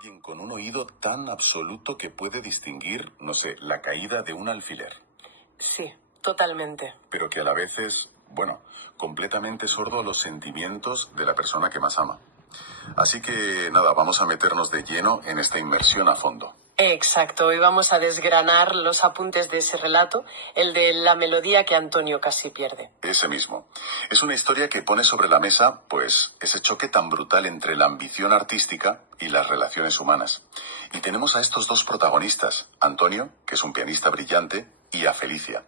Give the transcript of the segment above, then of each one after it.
Alguien con un oído tan absoluto que puede distinguir, no sé, la caída de un alfiler, Sí, totalmente. pero que a la vez es, bueno, completamente sordo a los sentimientos de la persona que más ama. Así que nada, vamos a meternos de lleno en esta inmersión a fondo. Exacto, hoy vamos a desgranar los apuntes de ese relato, el de la melodía que Antonio casi pierde. Ese mismo. Es una historia que pone sobre la mesa, pues, ese choque tan brutal entre la ambición artística y las relaciones humanas. Y tenemos a estos dos protagonistas, Antonio, que es un pianista brillante, y a Felicia.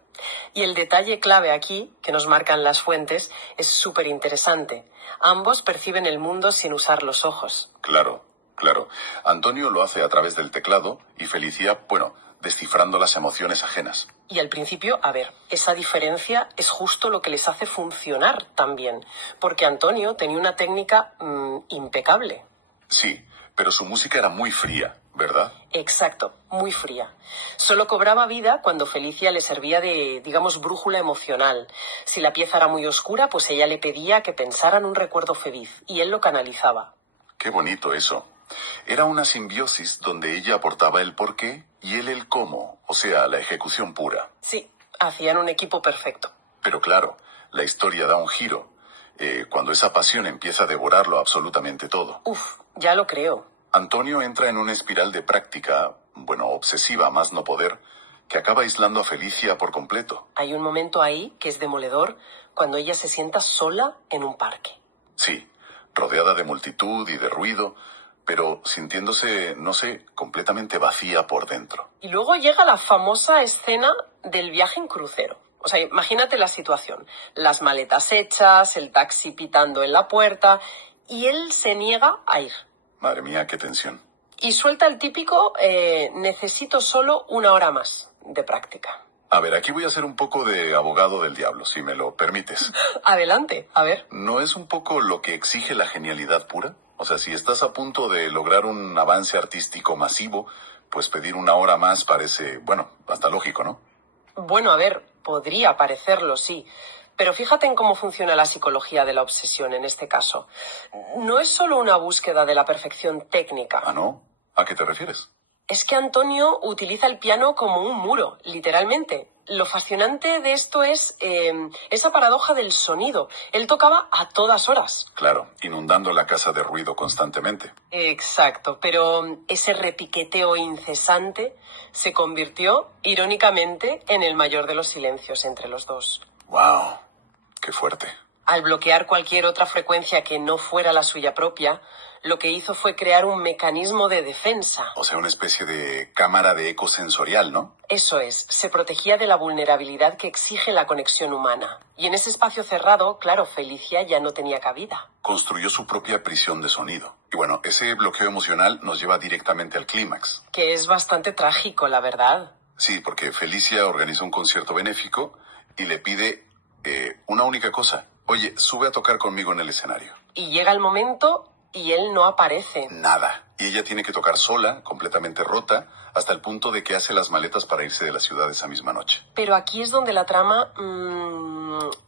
Y el detalle clave aquí, que nos marcan las fuentes, es súper interesante. Ambos perciben el mundo sin usar los ojos. Claro, claro. Antonio lo hace a través del teclado y Felicia, bueno, descifrando las emociones ajenas. Y al principio, a ver, esa diferencia es justo lo que les hace funcionar también, porque Antonio tenía una técnica impecable. Sí, pero su música era muy fría, ¿verdad? Exacto, muy fría. Solo cobraba vida cuando Felicia le servía de, digamos, brújula emocional. Si la pieza era muy oscura, pues ella le pedía que pensara en un recuerdo feliz, y él lo canalizaba. Qué bonito eso. Era una simbiosis donde ella aportaba el porqué y él el cómo, o sea, la ejecución pura. Sí, hacían un equipo perfecto. Pero claro, la historia da un giro, cuando esa pasión empieza a devorarlo absolutamente todo. Uf, ya lo creo. Antonio entra en una espiral de práctica, bueno, obsesiva a más no poder, que acaba aislando a Felicia por completo. Hay un momento ahí que es demoledor cuando ella se sienta sola en un parque. Sí, rodeada de multitud y de ruido, pero sintiéndose, no sé, completamente vacía por dentro. Y luego llega la famosa escena del viaje en crucero. O sea, imagínate la situación. Las maletas hechas, el taxi pitando en la puerta, y él se niega a ir. Madre mía, qué tensión. Y suelta el típico, necesito solo 1 hora más de práctica. A ver, aquí voy a ser un poco de abogado del diablo, si me lo permites. Adelante, a ver. ¿No es un poco lo que exige la genialidad pura? O sea, si estás a punto de lograr un avance artístico masivo, pues pedir 1 hora más parece, bueno, hasta lógico, ¿no? Bueno, a ver, podría parecerlo, sí. Pero fíjate en cómo funciona la psicología de la obsesión en este caso. No es solo una búsqueda de la perfección técnica. ¿Ah, no? ¿A qué te refieres? Es que Antonio utiliza el piano como un muro, literalmente. Lo fascinante de esto es esa paradoja del sonido. Él tocaba a todas horas. Claro, inundando la casa de ruido constantemente. Exacto, pero ese repiqueteo incesante se convirtió, irónicamente, en el mayor de los silencios entre los dos. ¡Wow! ¡Qué fuerte! Al bloquear cualquier otra frecuencia que no fuera la suya propia, lo que hizo fue crear un mecanismo de defensa. O sea, una especie de cámara de eco sensorial, ¿no? Eso es, se protegía de la vulnerabilidad que exige la conexión humana. Y en ese espacio cerrado, claro, Felicia ya no tenía cabida. Construyó su propia prisión de sonido. Y bueno, ese bloqueo emocional nos lleva directamente al clímax. Que es bastante trágico, la verdad. Sí, porque Felicia organiza un concierto benéfico y le pide una única cosa. Oye, sube a tocar conmigo en el escenario. Y llega el momento y él no aparece. Nada. Y ella tiene que tocar sola, completamente rota, hasta el punto de que hace las maletas para irse de la ciudad esa misma noche. Pero aquí es donde la trama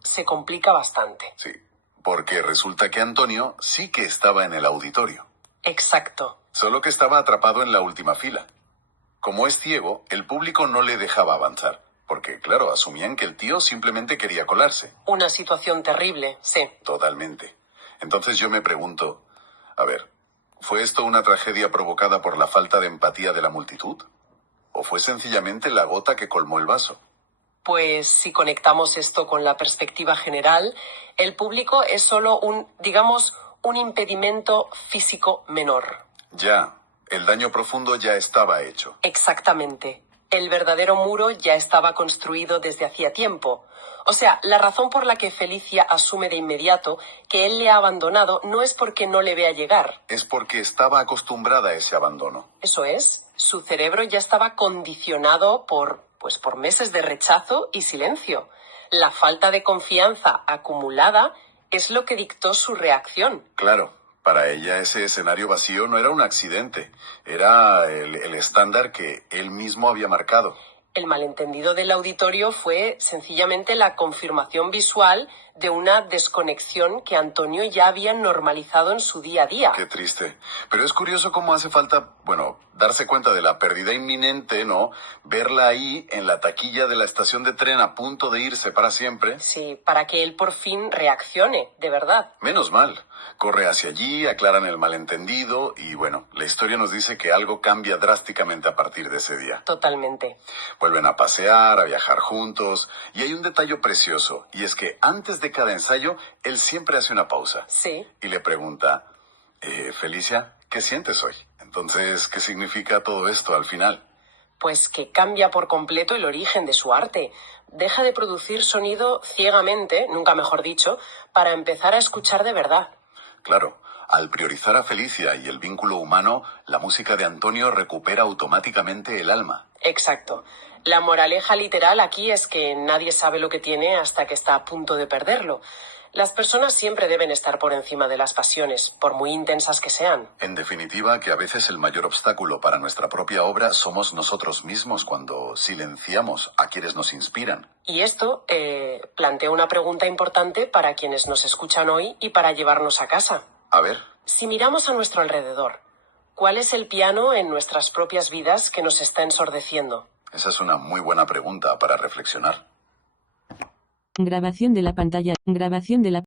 se complica bastante. Sí, porque resulta que Antonio sí que estaba en el auditorio. Exacto. Solo que estaba atrapado en la última fila. Como es ciego, el público no le dejaba avanzar. Porque, claro, asumían que el tío simplemente quería colarse. Una situación terrible, sí. Totalmente. Entonces yo me pregunto, a ver, ¿fue esto una tragedia provocada por la falta de empatía de la multitud? ¿O fue sencillamente la gota que colmó el vaso? Pues si conectamos esto con la perspectiva general, el público es solo un impedimento físico menor. Ya, el daño profundo ya estaba hecho. Exactamente. El verdadero muro ya estaba construido desde hacía tiempo. O sea, la razón por la que Felicia asume de inmediato que él le ha abandonado no es porque no le vea llegar. Es porque estaba acostumbrada a ese abandono. Eso es, su cerebro ya estaba condicionado por meses de rechazo y silencio. La falta de confianza acumulada es lo que dictó su reacción. Claro, para ella ese escenario vacío no era un accidente, era el estándar que él mismo había marcado. El malentendido del auditorio fue sencillamente la confirmación visual de una desconexión que Antonio ya había normalizado en su día a día. Qué triste. Pero es curioso cómo hace falta, bueno, darse cuenta de la pérdida inminente, ¿no? Verla ahí en la taquilla de la estación de tren a punto de irse para siempre. Sí, para que él por fin reaccione, de verdad. Menos mal. Corre hacia allí, aclaran el malentendido y bueno, la historia nos dice que algo cambia drásticamente a partir de ese día. Totalmente. Vuelven a pasear, a viajar juntos y hay un detalle precioso y es que antes de cada ensayo él siempre hace una pausa Sí. y le pregunta, Felicia, ¿qué sientes hoy? Entonces, ¿qué significa todo esto al final? Pues que cambia por completo el origen de su arte. Deja de producir sonido ciegamente, nunca mejor dicho, para empezar a escuchar de verdad. Claro, al priorizar a Felicia y el vínculo humano, la música de Antonio recupera automáticamente el alma. Exacto. La moraleja literal aquí es que nadie sabe lo que tiene hasta que está a punto de perderlo. Las personas siempre deben estar por encima de las pasiones, por muy intensas que sean. En definitiva, que a veces el mayor obstáculo para nuestra propia obra somos nosotros mismos cuando silenciamos a quienes nos inspiran. Y esto plantea una pregunta importante para quienes nos escuchan hoy y para llevarnos a casa. A ver, Si miramos a nuestro alrededor, ¿cuál es el piano en nuestras propias vidas que nos está ensordeciendo? esa es una muy buena pregunta para reflexionar. Grabación de la pantalla. Grabación de la